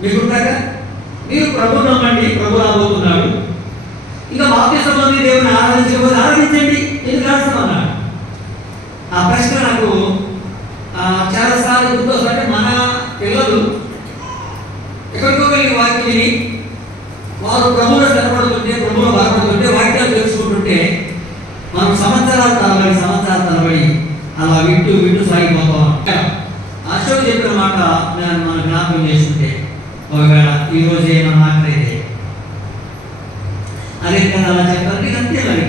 మీకుంటారా? మీరు ప్రభు నమ్మండి, ప్రభు రాబోతున్నాడు. ఇక బాప్తిసం పొంది దేవుని ఆరాధించకపోతే ఆరాధించండి, ఎందుకు రాస్తామన్నాడు. ఆ ప్రశ్న నాకు చాలాసార్లు గుర్తొస్తుంటే, మన పిల్లలు ఎక్కడికో వెళ్ళి వాక్యం విని వారు ప్రభువులో స్థిరపడుతుంటే, ప్రభువులో బలపడుతుంటే, వాక్యాలు తెలుసుకుంటుంటే మనం సంవత్సరాల తరబడి అలా వింటూ సాగిపోతాం. అశోక్ చెప్పిన మాట నేను మన జ్ఞాపకం చేసుకుంటే, ఒకవేళ ఈరోజు ఏమైనా మాట్లాడితే అదే కదా అలా చెప్పాలి, అంతే మరి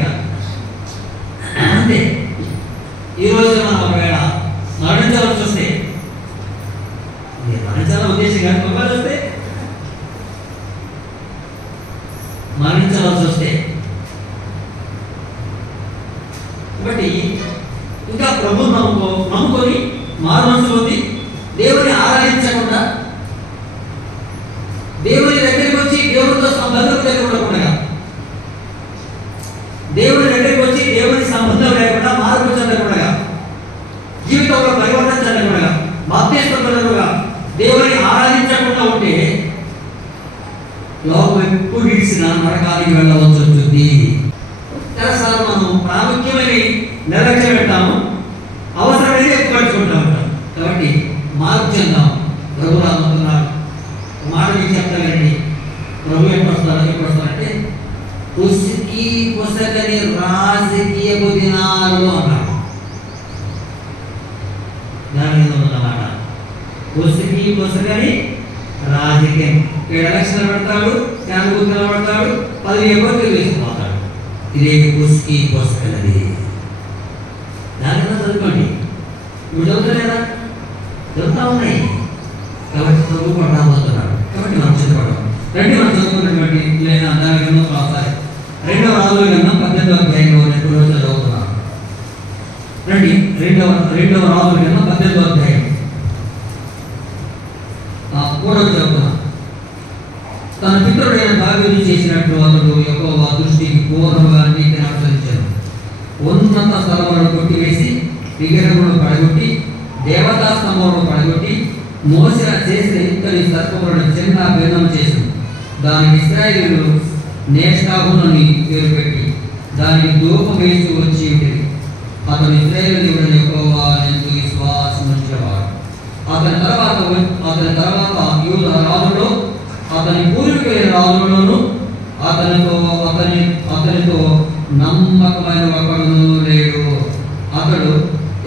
అంతే. ఈరోజు మనం ఒకవేళ మరణించాల్సి వస్తే, మరణించాలని ఉద్దేశం కాదు, ఒకవేళ వస్తే మరణించాల్సి వస్తే, కాబట్టి ఇంకా ప్రభు నమ్ముకొని మారు మనసు ఉంది, దేవుని ఆరాధించకుండా, దేవుని దగ్గరికి వచ్చి దేవునితో సంబంధం లేకుండా, దేవుని దగ్గరికి వచ్చి దేవుని సంబంధం లేకుండా, మార్పు చెందకుండా, జీవితంలో పరివర్తన చెందకుండా, బాప్తిసం పొందకుండా, దేవుని ఆరాధించకుండా ఉంటే లోకం ఎప్పుడు ఇడిసిన నరకానికి వెళ్ళవలసి వస్తుంది. చాలాసార్లు మనం ప్రాముఖ్యమైన నిర్లక్ష్యం పెట్టాము, అవసరమైతే ఎక్కువ పట్టుకుంటా ఉంటాం. కాబట్టి మార్పు చెందాం. ప్రభు రాబోతున్నాడు. మాట మీకు చెప్తానండి, ప్రభు ఎప్పుడు వస్తారంటే పుసికి పుసకని రాజకీయపు దినాలు అన్నాడు. దాని మీద ఉన్నమాట పుసికి పుసకని రాజకీయం. ఎలక్షన్ పెడతాడు, క్యాంపు నిలబడతాడు, 10 కోట్లు వేసుకుపోతాడు. ఇదే పుసికి పుసకనది. దాని మీద చదువుకోండి. ఇప్పుడు చదువుతలేదా? చదువుతా ఉన్నాయి. కాబట్టి ప్రభు కూడా రాబోతున్నాడు. కాబట్టి మనం చదువుకోవడం రండి. మనం చదువుకున్నటువంటి లేదా దాని కింద ఒకసారి 2వ రాజుల గ్రంథం 18వ అధ్యాయంలో రోజు చదువుతున్నాం. రండి, 2వ రాజుల గ్రంథం 18వ అధ్యాయం 3వ చదువుతున్నాం. తన పితరుడైన దావీదు చేసినట్లు అతడు యెహోవా దృష్టికి పూర్వముగా నీతిని అనుసరించాడు. ఉన్నత స్థలములను కొట్టివేసి, విగ్రహములను పడగొట్టి, దేవతా స్తంభములను పడగొట్టి, మోసే చేసిన ఇత్తడి సర్పములను చిన్న భేదం చేసి, దానికి ఇశ్రాయేలీయులు నేష్టాబునని పేరు పెట్టి దానికి ధూపం వేసి వచ్చి ఉంటుంది. అతను ఇశ్రాయేలు దేవుడైన యెహోవా యందు విశ్వాసం ఉంచేవాడు. అతని తర్వాత యూద రాజులో, అతని పూర్వీకులైన రాజులలోనూ అతనితో నమ్మకమైన ఒకడును లేడు. అతడు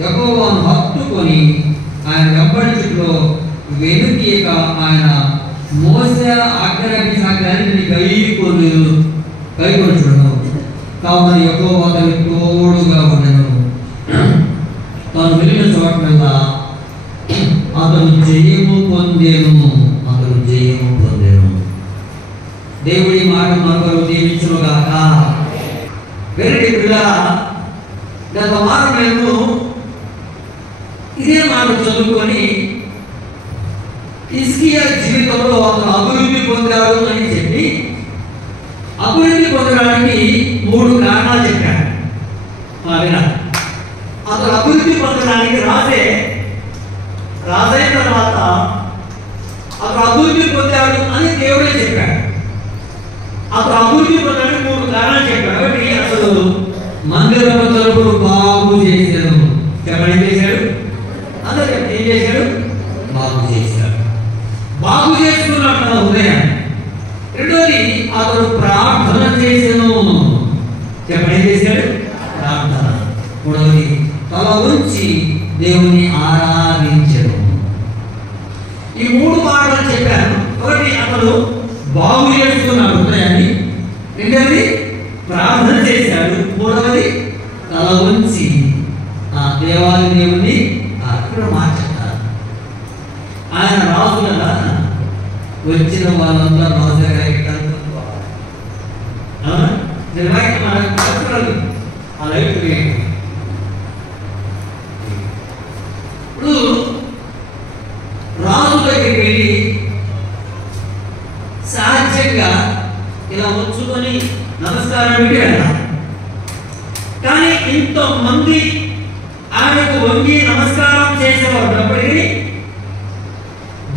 యెహోవాను హత్తుకొని ఆయన వెంబడించుటలో వెనుకీయక ఆయన మోసే ఆజ్ఞాపించినట్లన్నిటిని కైకొనుచును. కావున యెహోవా అతనికి తోడుగా ఉండెను. తాను వెళ్ళిన చోట్ల అతను జయము పొందెను. దేవుడి మాట మరొకరు దీవించునుగాక. వెరటి పిల్లరా, గత వారం మేము ఇదే మాట చదువుకొని హిజ్కియా జీవితంలో అతను అభివృద్ధి పొందాడు అని చెప్పి, అభివృద్ధి పొందడానికి 3 కారణాలు చెప్పాడు. అతను అభివృద్ధి పొందడానికి రాజైన తర్వాత అతను అభివృద్ధి పొందాడు అని దేవుడే చెప్పాడు. అతను అభివృద్ధి పొందడానికి 3 కారణాలు చెప్పాడు. కాబట్టి అసలు మందిరపు తలుపులు బాగు చేశాడు. చెప్పండి, ఏం చేశాడు? అందరూ చెప్పండి, ఏం చేశాడు? బాగు చేశాడు. బాగు చేసుకున్నాడు తన హృదయాన్ని. రెండోది, అతను ప్రార్థన చేశాను. చెప్పండి, ఏం చేశాడు? ప్రార్థన. మూడవది, తల ఉంచి దేవుని ఆరాధించను. ఈ 3 మాటలు చెప్పాను. ఒకటి, అతను బాగు చేసుకున్నాడు హృదయాన్ని. రెండవది, ప్రార్థన చేశాడు. మూడవది, తల ఉంచి దేవాది దేవుని ఇక్కడ మార్చుతారు. ఆయన రాజుల వచ్చిన వాళ్ళంతా రాజుగా ఇప్పుడు రాజు దగ్గరికి వెళ్ళి సహజంగా ఇలా వచ్చుకొని నమస్కారం పెట్టాడు. కానీ ఇంతమంది ఆయనకు వంగి నమస్కారం చేసేవాడు. అప్పటికి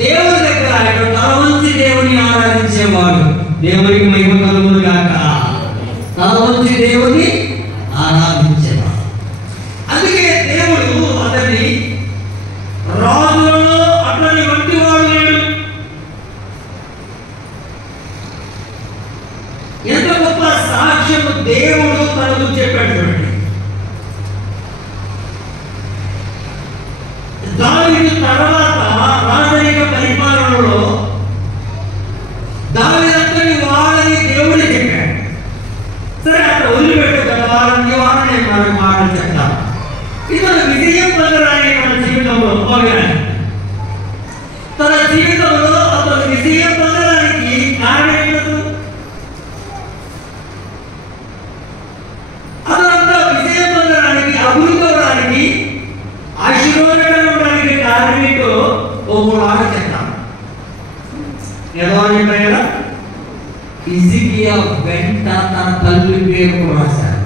దేవుని దగ్గర ఆయన తల వంచి దేవుని ఆరాధించేవాడు. దేవునికి మహిమ కలుగును గాక. తల వంచి దేవుని ఆరాధించేవాడు. అందుకే దేవుడు అతన్ని రాజులలో అతని వంటి వాడు లేడు. ఎంత గొప్ప సాక్ష్యము దేవుడు తనకు చెప్పాడు. దావీదు తర్వాత రాజరిక పరిపాలనలో దావీదు వాడని దేవుడు చెప్పాడు. సరే, అక్కడ వదిలిపెట్టు కదా, వారని మనకు మాటలు చెప్తాం. ఇతను విజయం పొందడానికి మన జీవితంలో తన జీవితంలో అతను విజయం పొందడానికి కారణం ఏంటో అతనంతా విజయం పొందడానికి, అభివృద్ధి అవడానికి, ఆశీర్వాదంగా ఉండడానికి కారణం ఏంటో ఓ 3 మాటలు చెప్తాం. ఏదో అని చెప్పారు. హిజ్కియా వెంట తన తల్లి పేరు రాశారు.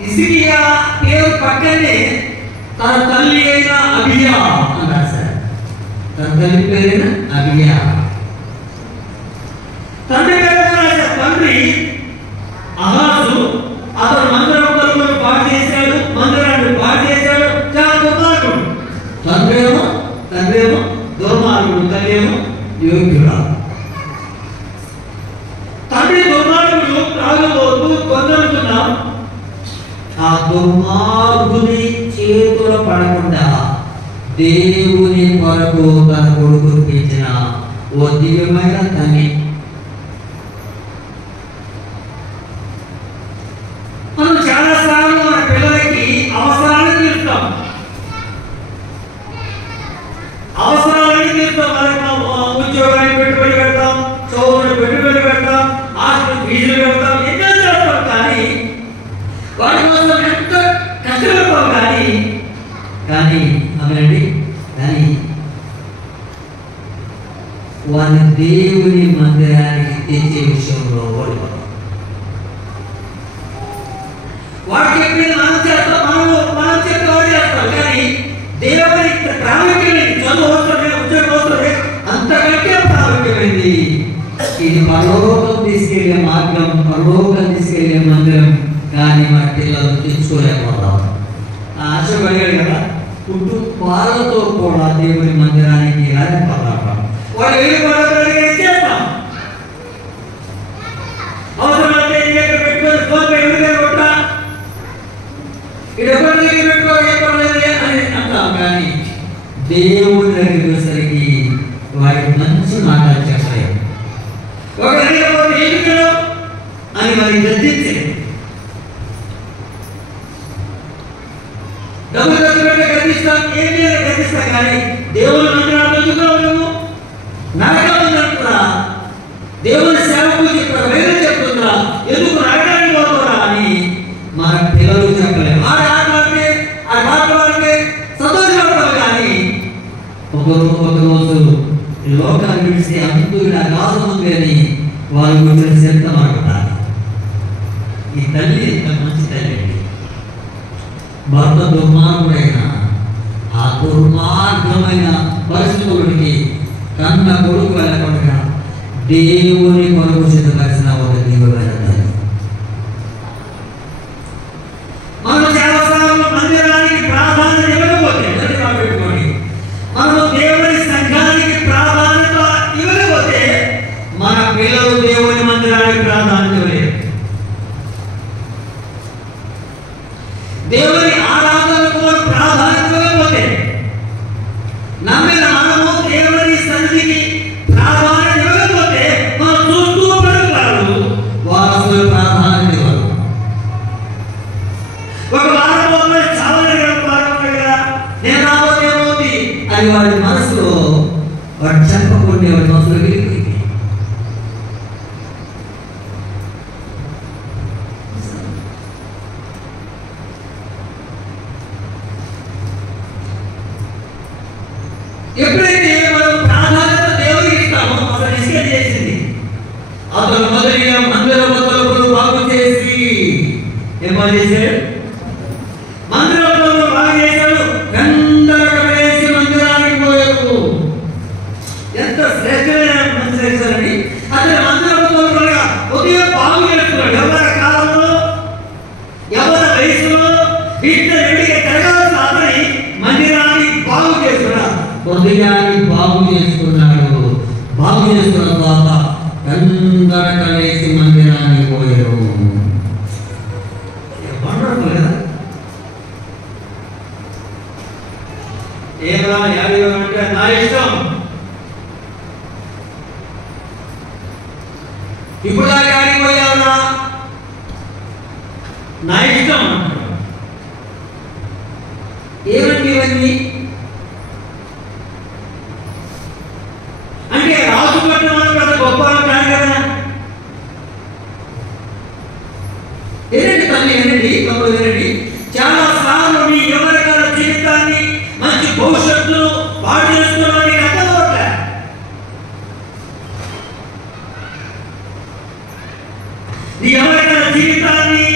హిజ్కియా పేరు పక్కనే తన తల్లి అయిన అబియా అని రాశారు. తన తల్లి పేరైన అబియా. తండ్రి పేరు రాశారు. తండ్రి అహాజు అతను మందిరం కొరకు పాడు చేశాడు, మందిరాన్ని పాడు చేశాడు, చాలా దుర్మార్గుడు. తండ్రి ఏమో దుర్మార్గుడు, తల్లి ఏమో యోగ్యురాలు. తండ్రి దుర్మార్గుడు తాగుబోతూ కొందరుతున్నాం. ఆ దుర్మార్గుని చేతులు పడకుండా దేవుని కొరకు తన కొడుకు పెంచిన ఓ దివ్యమైన తల్లి. మనం చాలాసార్లు మన పిల్లలకి అవసరాలను తీరుస్తాం. ఉద్యోగానికి పెట్టుబడి పెడతాం, చదువుని పెట్టుబడి పెడతాం, ఆస్తులు ఫీజులు పెడతాం, ఎన్నో చేస్తాం. కానీ వాటి కోసం ఎంత కష్టపడతాం. కానీ అవునండి, కానీ వాళ్ళ దేవుని మందిరానికి తెచ్చే విషయంలో ఓడిపోతాం. వాడు చెప్పింది మనం చేస్తాం, మనం చెప్తే వాడు చేస్తాం. కానీ దేవుని ప్రాముఖ్యమైనది చదువు వస్తుంది, ఉద్యోగం వస్తుంది, అంతకంటే ప్రాముఖ్యమైనది ఇది పరలోకం తీసుకెళ్లే మార్గం, పరలోకం తీసుకెళ్లే మందిరం. కానీ మా పిల్లలు తెచ్చుకోలేకపోతాం. ఆశపడిగాడు కదా, పుట్టు పాలతో కూడా దేవుని మందిరానికి రాకపోతాం. వాడు వెళ్ళిపోవడానికి చేస్తాం. అవసరమైతే పెట్టుకొని ఫోన్ ఎవరికైనా కొట్టా, ఇది ఎవరికి పెట్టుకోలేదు అని అంటాం. కానీ దేవుడి దగ్గరికి వచ్చేసరికి వారికి మంచి మాటలు చెప్పాయి. ఒక అని మరి గద్దించే డబ్బులు ఖర్చు పెట్టి గద్దిస్తాం, ఏం చేయాలి గద్దిస్తాం. కానీ దేవుని మందిరాలు ఎందుకు నువ్వు నరకం ఉందంటున్నా, దేవుని సేవకు చెప్తారా, వేరే చెప్తుందా, ఎందుకు నరకానికి పోతున్నా అని మన పిల్లలు చెప్పలేము. ఆ మాట్లాడితే సంతోషపడతారు. కానీ ఒకరోజు లోకాన్ని విడిచి అందుకు ఇలా కాదు ఉంది అని వాళ్ళు గురించి చెప్తా మాట్లాడారు. ఈ తల్లి ఎంత మంచి తల్లి అండి. భర్త దుర్మార్గుడైన ఆ దుర్మార్గమైన పరిస్థితులకి కన్న కొడుకు వెళ్ళకుండా దేవుని కొరకు సిద్ధపరిచిన ఒక దివ్యమైన తల్లి. మనం చాలాసార్లు మందిరానికి ప్రాధాన్యత ఇవ్వకపోతే, పెట్టుకోండి, మనము దేవుని సంఘానికి ప్రాధాన్యత ఇవ్వకపోతే మన పిల్లలు దేవుని మందిరానికి ప్రాధాన్యత ఇవ్వలేరు. దేవుని ఆరాధనకు ప్రాధాన్యత ఇవ్వకపోతే నమ్మిన మనము దేవుని సన్నిధికి ప్రాధాన్యత ఇవ్వకపోతే మనం చూస్తూ పడుతారు, వారు ప్రాధాన్యత ఇవ్వరు. ఒక వారం చాలా కదా నేను రాబోయేమవుతుంది అని వాడి మనసులో వాడు చెప్పకుండా వాడి మనసులో వెళ్ళిపోయింది. ఎప్పుడైతే మనం ప్రాధాన్యత దేవుడికి ఇస్తామో అతను ఇసుక చేసింది. అతను మొదటిగా మందిర మొదలు బాగు చేసి ఏం బాగు చేశాడు? మందిరంలో బాగు చేశాడు. గందరగ వేసి మందిరం హృదయాన్ని బాగు చేసుకున్నాడు. బాగు చేసుకున్న తర్వాత అందరూ కలిసి మందిరానికి పోయారు. కదా ఏమరా అంటే నా ఇష్టం, ఇప్పుడు దాకా ఆడిపోయావురా, నా ఇష్టం అంటాడు. ఏమండి ఇవన్నీ అంటే రాజు పట్టిన వాళ్ళు గొప్ప కాదు కదా. ఏనండి తల్లి, ఏనండి తమ్ముడు, ఏనండి చాలా సార్లు మీ యువరకాల జీవితాన్ని మంచి భవిష్యత్తును పాడు చేసుకోవడానికి అర్థమవుతా. నీ యువరకాల జీవితాన్ని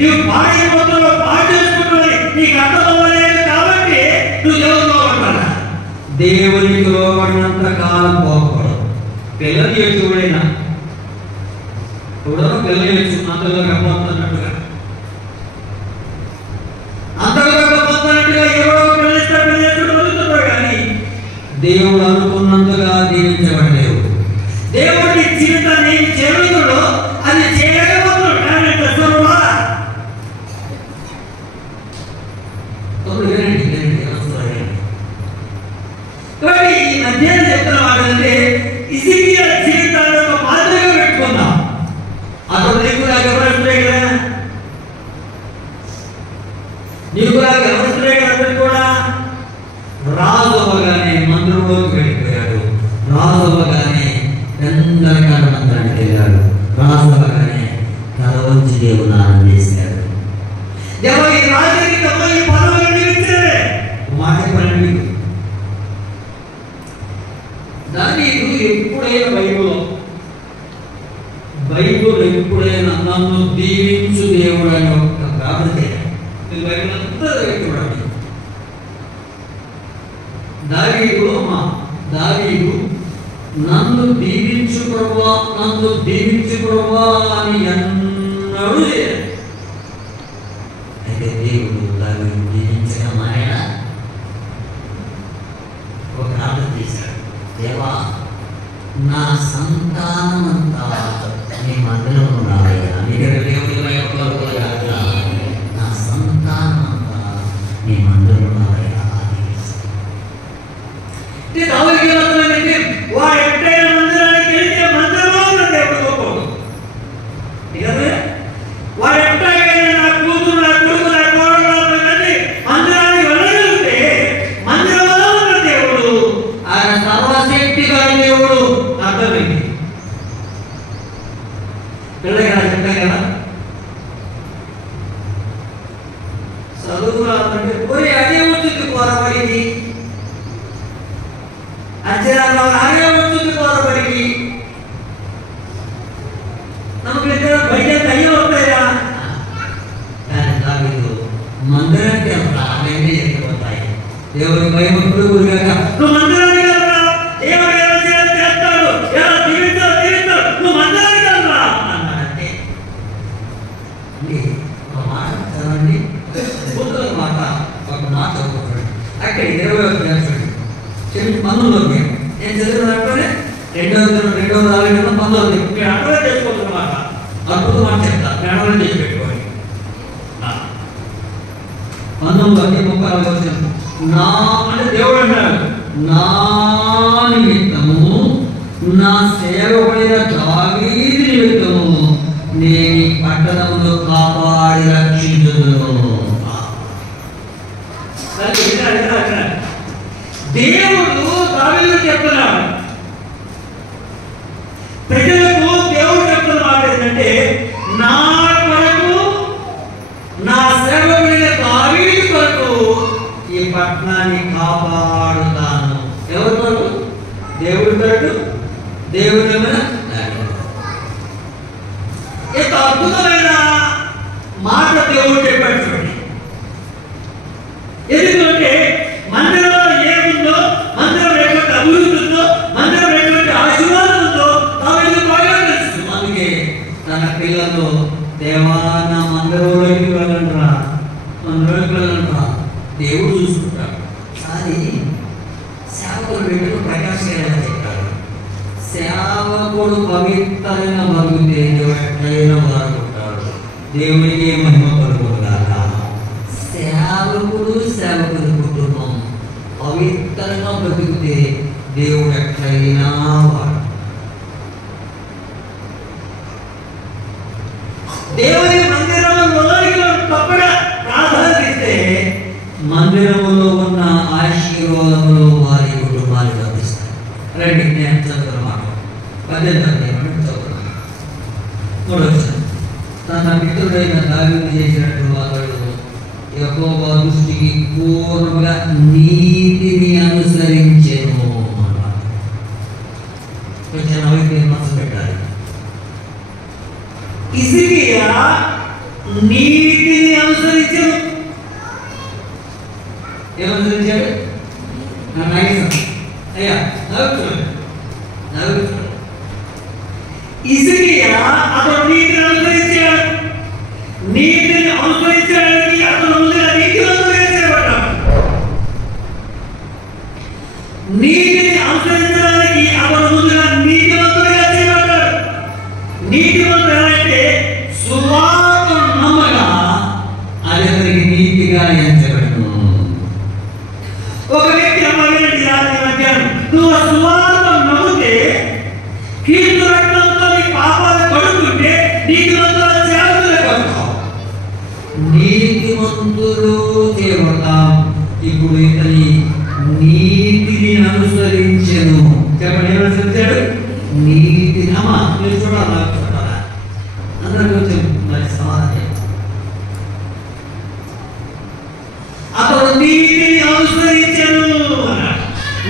నువ్వు పాడైపోతున్నావు, పాడు చేసుకుంటున్నావు, నీకు అర్థమవ్వలేదు కాబట్టి నువ్వు దేవుడు పోగొట్టాలా. దేవునికి లోబడినంత కాలం పోకూడదు. పిల్లలు చూడైనా చూడరు, పిల్లలు అంతలో గమ్మవుతున్నట్టుగా ఎవరో పిల్లలు కానీ దేవుడు అనుకున్నంతగా దీవించబడలేవు. దేవుడి జీవితాన్ని ఏం చేయగలడో అది చేయలేకపోతున్నాడు. కాబట్టి ఈ మధ్యాహ్నం చెప్తున్న వాడంటే హిజ్కియా జీవితాన్ని ఒక మాదిరిగా పెట్టుకుందాం. అతడు నీకు నాకు ఎవరు కదా, నీకు నాకు ఎవరు కదా కూడా రాజు అవ్వగానే మందిరంలోకి వెళ్ళిపోయాడు. రాజు అవ్వగానే అందరికాల మందిరానికి వెళ్ళాడు. రాజు అవ్వగానే తల వంచి దేవుని ఆనందించాడు. ఎవరి రాజుకి తమని పదవులు ఇచ్చారే మాట పని. దావీదు ఎప్పుడైనా బైబిల్ ఎప్పుడైనా నన్ను దీవించు దేవుడు అని ఒక ప్రార్థన బైబిల్ అంతా చూడండి. దావీదు నన్ను దీవించు ప్రభువా, నన్ను దీవించు ప్రభువా అని అన్నాడు. అయితే దేవుడు దావీదు దీవించడం ఆయన ఒక ప్రార్థన చేశాడు. దేవా, నా సంతానమంతా నీ మందిరంలో ఉన్నావయ్యా. నా సంతానమంతా నీ మందిరంలో ఉన్నావయ్యా. వాడు ఎట్టైన మందిరానికి వెళ్తే మందిరంలో ఉన్న దేవుడు గొప్పవాడు. వాడు ఎట్టైనా నా కూతురు, నా కొడుకు, నా కోడలు మందిరానికి వెళ్ళగలిగితే మందిరంలో ఉన్న దేవుడు ఆయన సర్వశక్తి గల దేవుడు. అర్థమైంది పిల్లగా చెప్తాం కదా, చదువు రాదంటే పోయి అదే వచ్చింది కోరబడికి, అక్షరాలు అదే వచ్చింది కోరబడికి. నమ్మకు బయట అయ్యే వస్తాయా కానీ దావీదు మందిరానికి వెళ్తా అవన్నీ జరిగిపోతాయి. దేవుని భయభక్తులు గురిగాక నువ్వు మందిరానికి వెళ్తా, దేవుడు ఎలా చేస్తాడు, ఎలా దీవిస్తాడు, నువ్వు మందిరానికి వెళ్తా అన్నాడంటే ఒక మాట చదవండి. మాట ఒక మాట చదువుతాడు అక్కడ 21 పంతొమ్మిది నేను చదివినట్టునే 2:19 మీరు అర్థం చేసుకోవాలన్నమాట. అద్భుతం మాట చెప్తా, నేను అర్థం చేసి పెట్టుకోవాలి. 19:34 నా అంటే దేవుడు అంటాడు, నా నిమిత్తము నా సేవకుడైన దావీదు నిమిత్తము నేను పట్టణమును కాపాడి రక్షించుదును. దేవుడు దావీదుకు చెప్తున్నాడు. ప్రజలకు దేవుడు చెప్తున్న మాట ఏంటంటే, నా కొరకు నా సేవకుడైన దావీదు కొరకు ఈ పట్టణాన్ని కాపాడుతాను. ఎవరి కొరకు? దేవుడి కొరకు. దేవుడి ఎంత అద్భుతమైన మాట దేవుడు చెప్పాడు చూడండి. ఎందుకంటే మందిరంలో ఏముందో, మందిరం ఎటువంటి అభివృద్ధి ఉందో, మందిరం ఎటువంటి ఆశీర్వాదం ఉందో దావీదుకు బాగా తెలుసు. అందుకే తన పిల్లలు దేవా నా మందిరంలోకి వెళ్ళండిరా, మందిరంలోకి వెళ్ళండిరా, దేవుడు చూసుకుంటాడు. కానీ సేవకులు వీటిలో ప్రకాశంగా చెప్పారు. సేవకుడు పవిత్రంగా బతుకుతే ఎట్లయినా వాడుకుంటాడు. దేవునికి మహిమ కలుగునుగాక. సేవకుడి కుటుంబం పవిత్రంగా బతుకుతే దేవుడు ఎట్లయినా వాడు. దేవుని మందిరంలో తప్పగా ప్రార్థిస్తే మందిరంలో ఉన్న ఆశీర్వాదములు వారి కుటుంబాలు లభిస్తాయి. రండి, నేను చదువుతున్నాను. 18 చదువుతున్నాను. 3 తన మిత్రుడైన దావీదు చేసినట్టు అతడు యెహోవా దృష్టికి పూర్వముగా నీతిని అనుసరించెను. కొంచెం మనసు పెట్టాలి. హిజ్కియా నీతిని అనుసరించాడు. ఏమనుసరించాడు? అయ్యా హిజ్కియా అతడు నీతిని అనుసరించాడు. నీతిని అనుసరించడానికి అతను ముందుగా నీతివంతుడిగా చేయబడ్డాడు. నీతిని అనుసరించడానికి అతను ముందుగా నీతివంతుడిగా చేయబడ్డాడు. నీతివంతుడు అంటే సువార్త నమ్మగా అది అతనికి నీతిగా ఎంచబడను. ఒక వ్యక్తి అమ్మగారి రాత్రి మధ్యాహ్నం నువ్వు సువార్త నమ్మితే కీర్తు రక్తంతో నీ పాపాలు కడుక్కుంటే నీతివంతుల సేవకులు కలుగుతావు. నీతివంతులు చేయబడతాం. ఇప్పుడు ఇతని నీతిని అనుసరించెను. చెప్పండి, ఏమనుసరించాడు? నీతిని. అమ్మా మీరు చూడాలా? అందరూ కొంచెం మరి సమాధానం. అతడు నీతిని అనుసరించెను.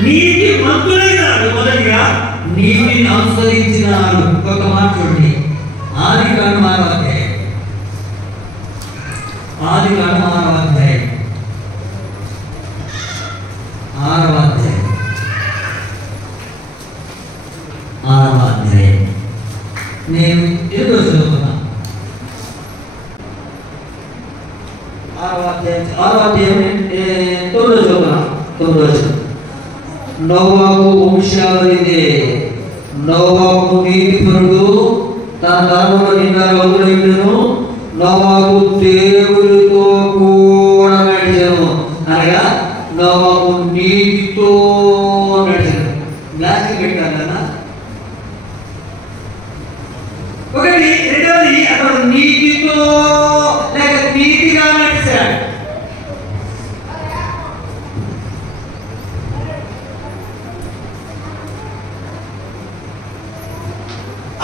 నీతి మంతులైనాడు. మొదటిగా నీతిని అనుసరించినాడు. ఒక మాట చూడండి. ఆదికాండం 6వ అధ్యాయం. ఆదికాండం 6వ అధ్యాయం. 6వ అధ్యాయం. 6వ అధ్యాయం. నేను ఏదో చదువుతున్నా. 6వ అధ్యాయం 9వ చదువుతున్నా. 9వ నోవాహు వంశావళిదే. నోవాహు నీతిపరుడు, తన తరములో నిండా వదులైనను. నోవాహు దేవునితో కూడా నడిచెను. అనగా నోవాహు నీతితో నడిచెను. గ్లాస్ పెట్టాను కదా. ఒకటి. రెండవది అతడు నీతితో లేక నీతిగా నడిచాడు.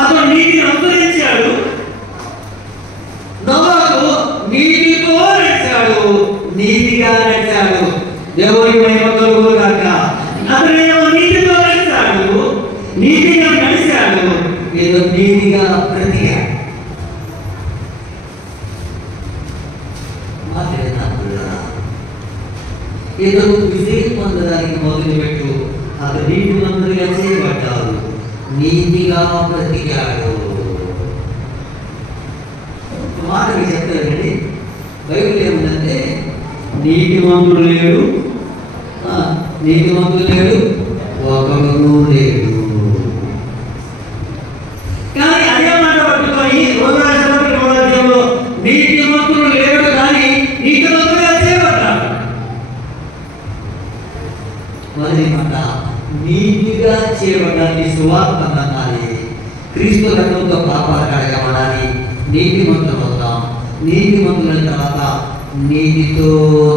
అతడు నీతిని అనుసరించాడు. నోవాహు నీతితో నడిచాడు, నీతిగా నడిచాడు. దేవునికి మహిమ కలుగునుగాక. అతడేమో నీతితో నడిచాడు, నీతిగా నడిచాడు, ఏదో నీతిగా బ్రతికాడు. ఏదో విజయం పొందడానికి మొదలుపెట్టు. అతడు నీతిమంతుడిగా చేయబడ్డాడు, నీతిగా బ్రతికాడు. మాట మీకు చెప్తానండి. బైబిల్ ఏముందంటే నీతిమంతుడు లేడు, నీతిమంతుడు లేడు, ఒకడు లేడు. కానీ అదే మాట పట్టుకొని రోగాల్లో నీతిమంతుడు లేడు కానీ నీతిమంతుడుగా చేయబడ్డాడు. మొదటి మాట నీతిగా చేయబడ్డాన్ని సువార్త అనాలి. క్రీస్తు రక్తంతో పాపాలు కడగబడాలి. నీతిమంతులు అవుతాం. నీతిమంతులైన తర్వాత నీతితో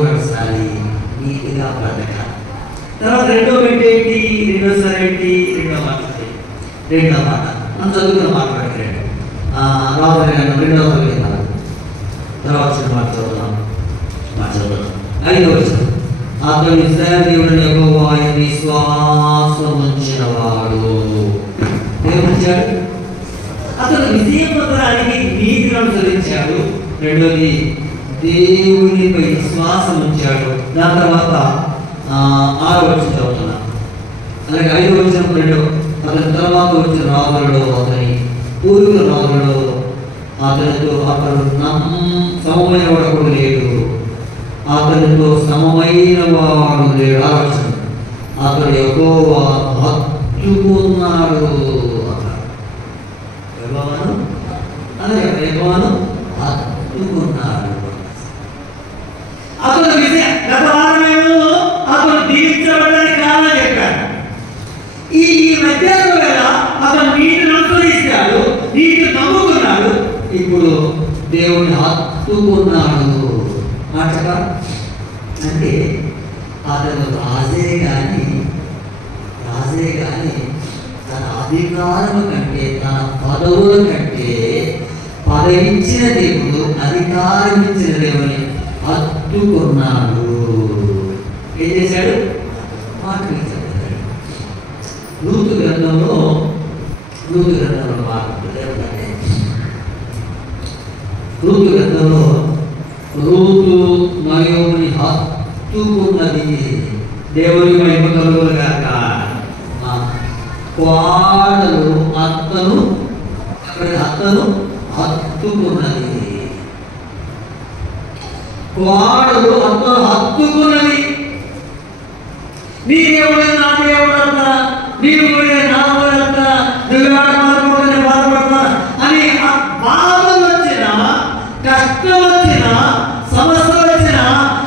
నడచాలి, నీతిగా బ్రతకాలి. తర్వాత రెండో మాట ఏంటి? రెండో మాట మనం చదువుకున్న మాట పెట్టండి. రాజు గారు 2వ అధ్యాయం తర్వాత మాట చదువుతాం. 5వ వచనం. అతడు ఇశ్రాయేలీయుడైన యెహోవాయందు విశ్వాసం ఉంచినవాడు. ఏమొచ్చాడు? అతడు విజయం పొందడానికి నీతిని అనుసరించాడు. రెండోది దేవునిపై విశ్వాసం ఉంచాడు. దాని తర్వాత 6వ వచనం చదువుతున్నా. అలాగే 5వ వచనం అతని తర్వాత వచ్చిన రాజులలో అతని పూర్వీకుల రాజులలో అతనితో అతడు సమమైన వాడు లేడు, అతనితో సమమైన వాడు లేడు. అతడు యెహోవా హత్తుకున్నాడు. యెహోవాను హత్తుకున్నాడు. అతడు గత వారమేమో అతడు దీవించబడడానికి కారణం చెప్పాడు. ఈ మధ్యాహ్నం వేళ అతను నీటిని అనుసరిస్తాడు, నీటిని నమ్ముకున్నాడు. ఇప్పుడు దేవుని హత్తుకున్నాడు మాట అంటే అతను రాజే కానీ తన అధికారం కంటే, తన పదవుల కంటే పదవించిన దేవుడు, అధికారం ఇచ్చిన దేవుని హత్తుకున్నాడు. ఏం చేశాడు? మాట్లాడాడు. రూతు గ్రంథంలో రూతు నయోమిని హత్తుకున్నది. దేవుని మహిమ కలుగునుగాక. కోడలు అత్తను హత్తుకున్నది. కోడలు అత్తను హత్తుకున్నది. నీ దేవుడు నా దేవుడు, నీవు నా నువ్వు బాధపడతా అని బాధలు వచ్చినా, కష్టం వచ్చినా, సమస్యలు వచ్చినా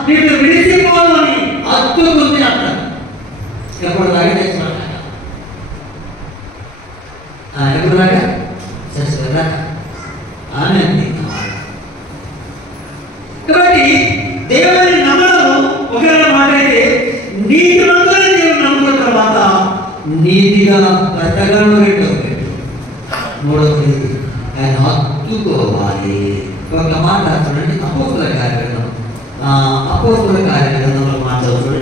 నిన్ను విడిచిపోవాలని హత్తుకుంది అంటారు. ఎప్పుడు దాకా కాబట్టి దేవుని నమ్మడం ఒకవేళ మాట్లాడితే నీతి మందులు దేవుని నమ్ముకున్న తర్వాత నీతిగా బ్రతకడం. మూడవది ఆయన హత్తుకోవాలి. ఒక మాట చూడండి, అపోస్తుల కార్యగ్రంథంలో మాట చూడండి.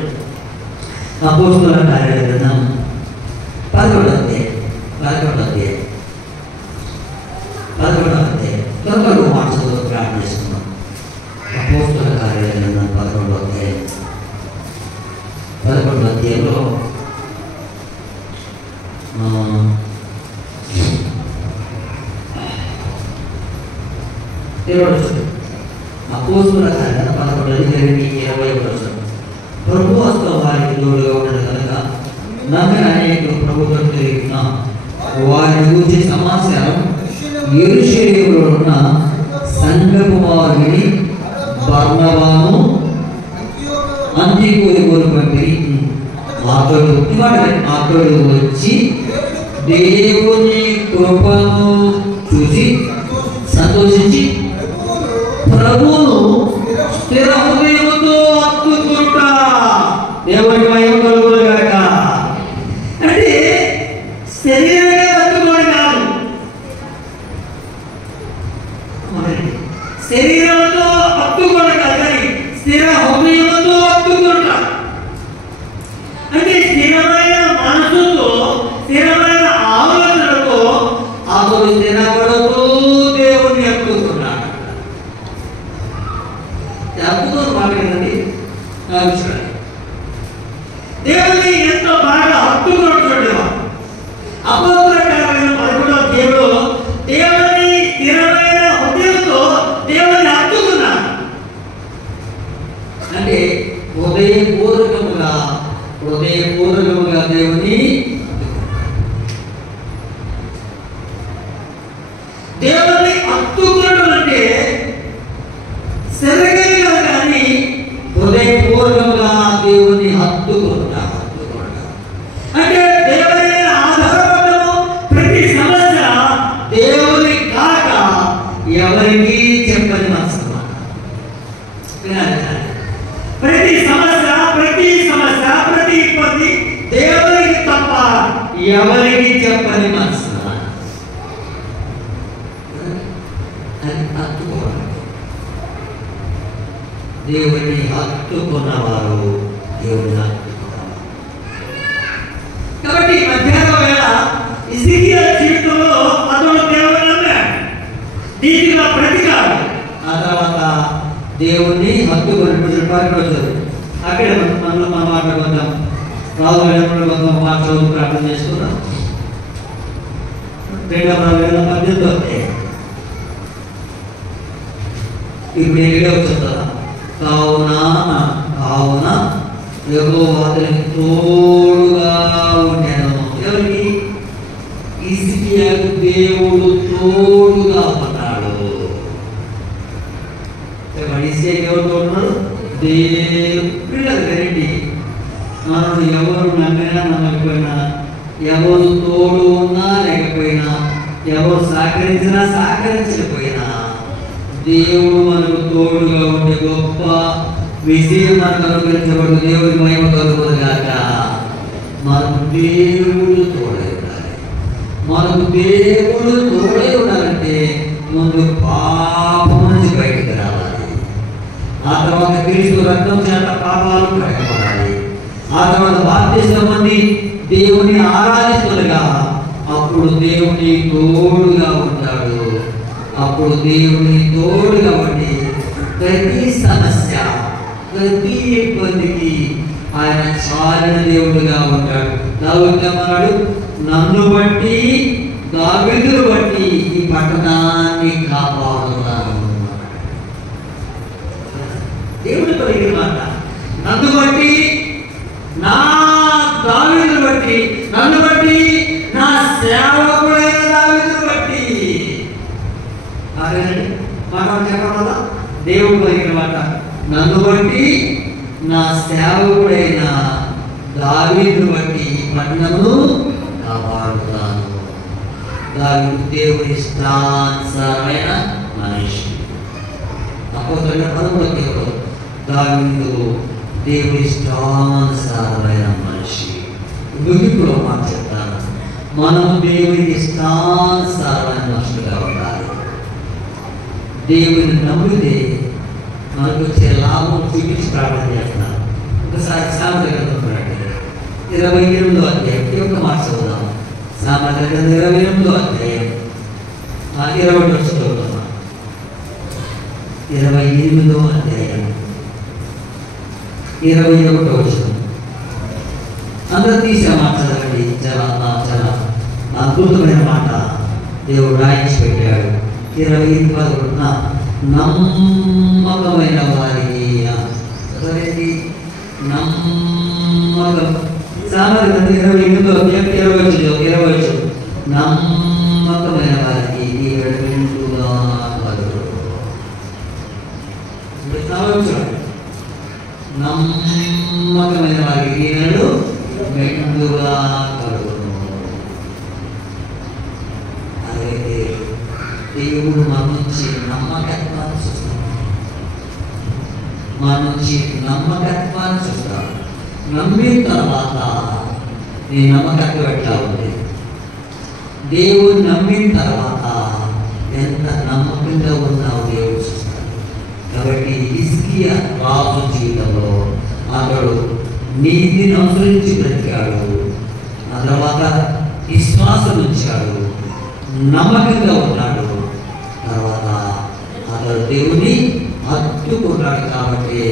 అపోస్తుల కార్యగ్రంథం 11వ అధ్యాయం త్వరగా మాట చదువు ప్రార్థన చేస్తున్నాం. అపోస్తుల కార్యగ్రంథం 11వ అధ్యాయంలో అపోస్తుల కార్యగ్రంథం 11:20 ప్రభు హస్తం వారికి తోడుగా ఉండదు కనుక నమ్మిన అనేకులు ప్రభుత్వం తిరిగిన వారిని గురించి సమాచారం యెరూషలేములో ఉన్న సంఘపు వారిని బర్నబాను అంతియోకుకు పంపిరి. అతడు వచ్చి దేవుని కృపను చూసి సంతోషించి ప్రభువును స్థిర హృదయముతో హత్తుకుంటా. దేవుని మహిమ కలుగునుగాక. అంటే శరీరమే హత్తుకోవడం కాదు, శరీరంతో హత్తుకోవడం కాదు, కానీ స్థిర హృదయముతో హత్తుకుంటా. అంటే స్థిరమైన మనసుతో, స్థిరమైన ఆలోచనతో అతడు స్థిరపడుతూ దేవుని హత్తుకున్నాడు. అద్భుతం మాట్లాడండి. దేవుని ఎంతో బాగా హత్తుకున్నాడు. చూడండి, అపోస్తుల కార్యక్రమం 11వ అధ్యాయంలో దేవుని స్థిరమైన హృదయంతో దేవుని హత్తుకున్నాడు. అంటే హృదయపూర్వకముగా దేవుని హత్తుకున్నాడు. అంటే శరీరంగా కానీ హృదయపూర్వకంగా దేవుని హత్తుకుంటా. అంటే దేవుని మీద ఆధారపడము. ప్రతి సమస్య దేవుని కాక ఎవరికి చెప్పని మనసు. ప్రతి సమస్య, ప్రతి ఇబ్బంది దేవునికి తప్ప ఎవరికి చెప్పని మనసు. దేవుని హత్తుకున్నవారు దేవుని హత్తుకున్నవారు. కాబట్టి మధ్యాహ్నం వేళ హిజ్కియా జీవితంలో అతడు దేవుని నమ్మాడు, నీతిగా బ్రతికాడు. ఆ తర్వాత దేవుణ్ణి హత్తుకుని పారిపోతారు. అక్కడ మనం మాట్లాడుకుందాం. రాజు మాట చదువు ప్రార్థన చేసుకుందాం. 2:18 ఇప్పుడు చెప్తారా? కావున యెహోవా అతనికి తోడుగా ఉండెను. ఎవరికి? హిజ్కియాకు దేవుడు తోడుగా ఉన్నాడు. హిజ్కియాకు ఎవరు తోడున్నాడు? దేవుడు. రండి, మనం ఎవరు నమ్మినా నమ్మకపోయినా, ఎవరు తోడు ఉన్నా లేకపోయినా, ఎవరు సహకరించినా సహకరించకపోయినా, దేవుడు మనకు తోడుగా ఉండే గొప్ప విజయం మనకు అనుగ్రహించబడు. దేవుడి మహిమ కలుగును గాక. మనకు దేవుడు తోడై ఉండాలి. మనకు దేవుడు తోడై ఉండాలంటే ముందు పాపం నుంచి బయటకు రావాలి. ఆ తర్వాత క్రీస్తు రక్తం చేత పాపాలు కడగబడాలి. ఆ తర్వాత బాప్తిస్మం పొంది దేవుని ఆరాధిస్తుండగా అప్పుడు దేవుని తోడుగా ఉంటాడు. అప్పుడు దేవుని తోడుగా ఉండి ప్రతి సమస్య, ప్రతి ఇబ్బందికి ఆయన చాలిన దేవుడుగా ఉంటాడు. దావీదు నన్ను బట్టి, దావీదును బట్టి ఈ పట్టణాన్ని కాపాడుతున్నాను. దేవుడు పలికిన మాట. నన్ను బట్టి, నా దావీదును బట్టి, నన్ను బట్టి, నా సేవకుడైన దావీదును బట్టి. మాట చెప్పడం దేవుడు పలికిన మాట. నన్ను బట్టి, నా సేవకుడైన దావీదును బట్టి పట్టణమును కాపాడుతాను. దావీదు దేవుని ఇష్టానుసారమైన మనిషి. అపోస్తలుల 13వ దావీదు దేవుని ఇష్టానుసారమైన మనిషి. ముగింపులో మాట చెప్తాను, మనము దేవుని ఇష్టానుసారమైన మనుషులుగా ఉండాలి. దేవుని నమ్మితే మనకు వచ్చే లాభం చూపించి ప్రార్థన చేస్తున్నాను. ఒకసారి సామెతల గ్రంథం 28వ అధ్యాయం ఒక మాట చదువుదాం. సామెతల గ్రంథం 28వ అధ్యాయం 20వ వచనం, 28వ అధ్యాయం 21వ వచనం. అందరూ తీసే మాట చదవండి. చాలా చాలా అద్భుతమైన మాట దేవుడు రాయించి పెట్టాడు. 28 నమ్మకమైన వారికి నమ్మకం. సామెతల గ్రంథం 28వ అధ్యాయం 20 నమ్మకమైన వారికి వెంటుగా కలుగు. నమ్మకమైన వారికి దీవెనలు మెండుగా కలుగును. అలాగే దేవుడు మన నుంచి నమ్మకత్వాన్ని చూస్తాడు. మన నుంచి నమ్మకత్వాన్ని చూస్తాడు. నమ్మిన తర్వాత నీ నమ్మకత్వం ఎట్లా ఉంది? దేవుడు నమ్మిన తర్వాత ఎంత నమ్మకంగా ఉన్నావు దేవుడు చూస్తాడు. కాబట్టి హిజ్కియా రాజు జీవితంలో అతడు నీతిని అనుసరించి బ్రతికాడు. ఆ తర్వాత విశ్వాసం ఉంచాడు, నమ్మకంగా ఉన్నాడు. తర్వాత అతడు దేవుని హత్తుకున్నాడు. కాబట్టి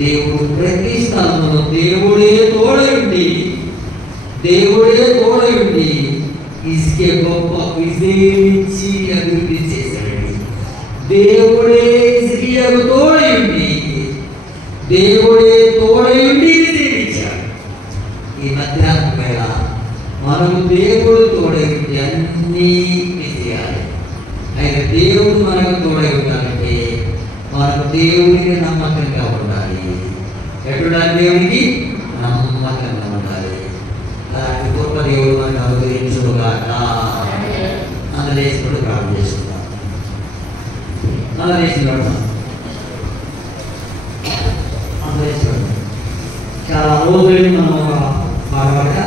దేవుడు ప్రతి స్థలంలో దేవుడే తోడయుండి ఇసుకే గొప్ప విజయం ఇచ్చి అభివృద్ధి చేశాడు. దేవుడే హిజ్కియాకు తోడయుండి విజయం ఇచ్చాడు. ఈ మధ్యాహ్నం వేళ మనకు దేవుడు తోడయుండి అన్నీ విజయాలు. అయితే దేవుడు మనకు తోడై ఉండాలంటే మనకు దేవుడికి నమ్మకంగా ఉండాలి. ఎటుడా దేవుడికి నమ్మకంగా ఉండాలి. అలాంటి గొప్ప దేవుడు మనకు అనుగ్రహించుగాక. అందలేసుకుడు ప్రార్థన చేస్తున్నాం. చాలా రోజులు మనం బాగా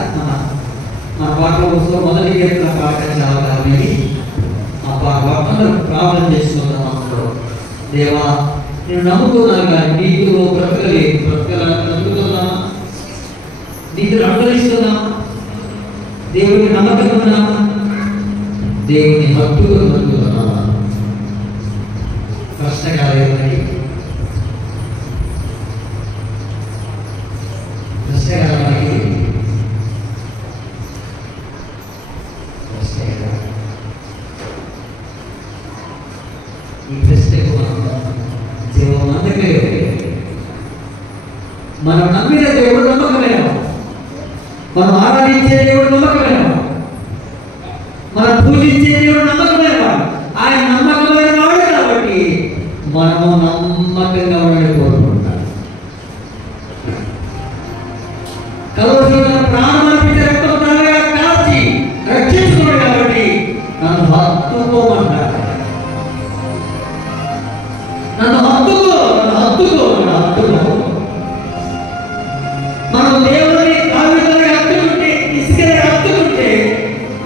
మన పాటల పుస్తకం మొదటి కీర్తన పాట చాలా కారణి అందరూ ప్రార్థన చేసుకుంటాం. అందరూ దేవా నేను నమ్ముకున్నాను కానీ నీతిలో బ్రతకలేదు. బ్రతుకుతున్నా, నీతిని అనుసరిస్తున్నా, దేవుడికి నమ్మకం ఉన్నామా, దేవుని భక్తులు నమ్ముతున్నామా? కష్టకాలేదండి. ఈ ప్రశ్నకు మనం నమ్మిన దేవుడు మనం ఆరాధించే దేవుడు నమ్మకమైనవాడు, మనం పూజించే దేవుడు నమ్మకమైనవాడు. ఆయన నమ్మకమైన వాడు కాబట్టి మనము నమ్మకంగా ఉండాలని కోరుకుంటాం. కలవసిన ప్రాణం అర్పించే రక్తం త్వరగా కాచి రక్షించుకున్నాడు కాబట్టి నన్ను హత్తుకోమంటారు. నన్ను హత్తుకో, నన్ను హత్తుకో, నన్ను హత్తుకో. మనం దేవుని కావితలుగా హత్తుకుంటే, ఇసుకని హత్తుకుంటే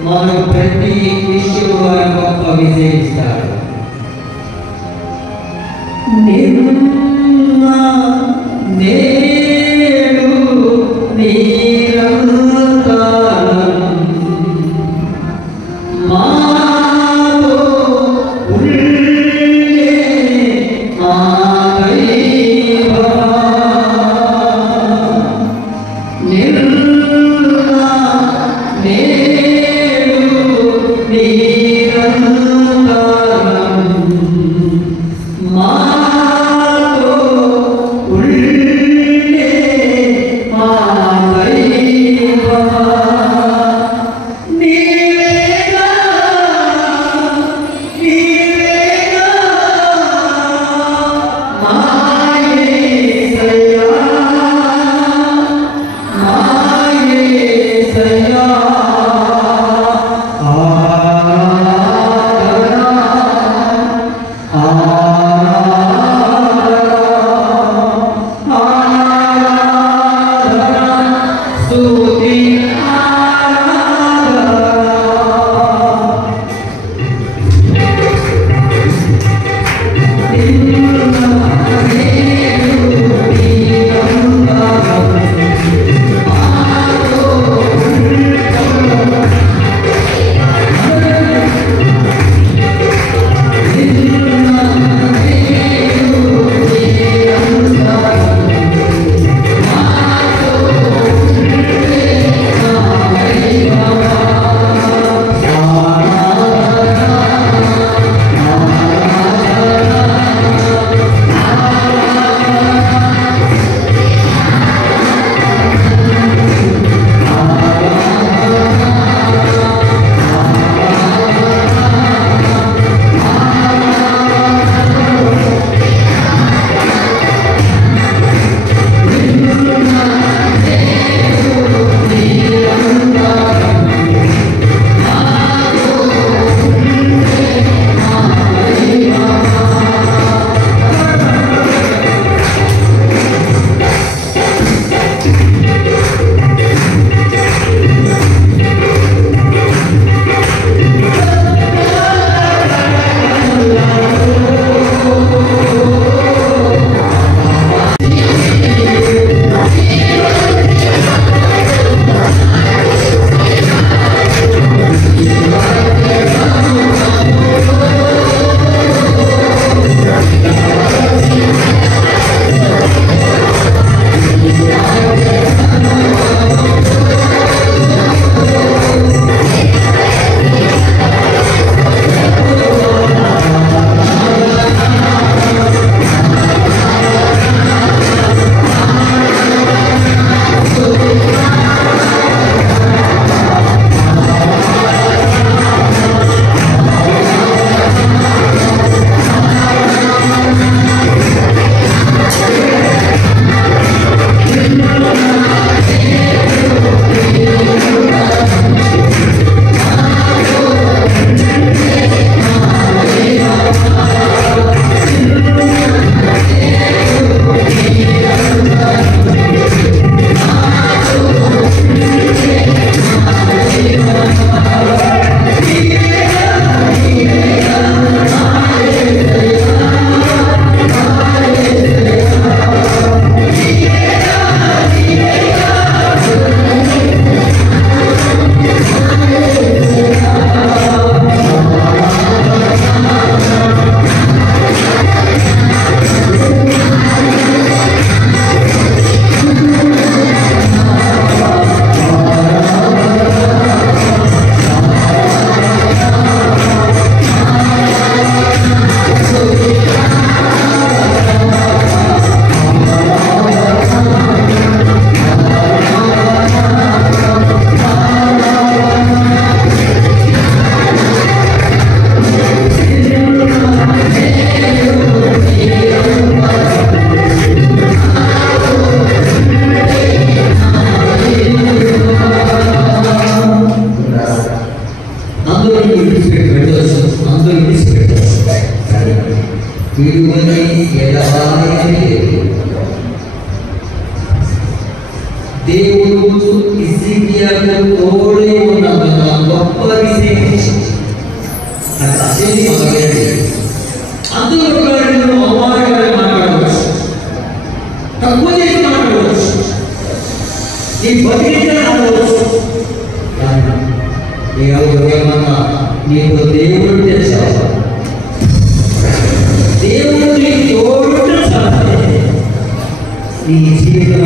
మనం ప్రతి విషయంలో గొప్ప విజయిస్తాడు. నిన్న నేడు నిరంతరం మాతో ఉండే మా దైవమా. నిన్న నేడు నిరంతరం మాతో ఉండే మా దైవమా. నీవేగా నీవేగా మా యేసయ్యా, మా యేసయ్యా. హిజ్కియాకు తోడై ఉన్నందున గొప్ప విశేషం. అదే మొదలైనది. అందులో ఒకవేళ అవమానకరంగా మాట్లాడవచ్చు, తక్కువ చేసి మాట్లాడవచ్చు, నీ బతికించిన అనవచ్చు. ఏమన్నా నీకు దేవుడు తెలుసా? దేవుడు నీకు తోడు నీ జీవితం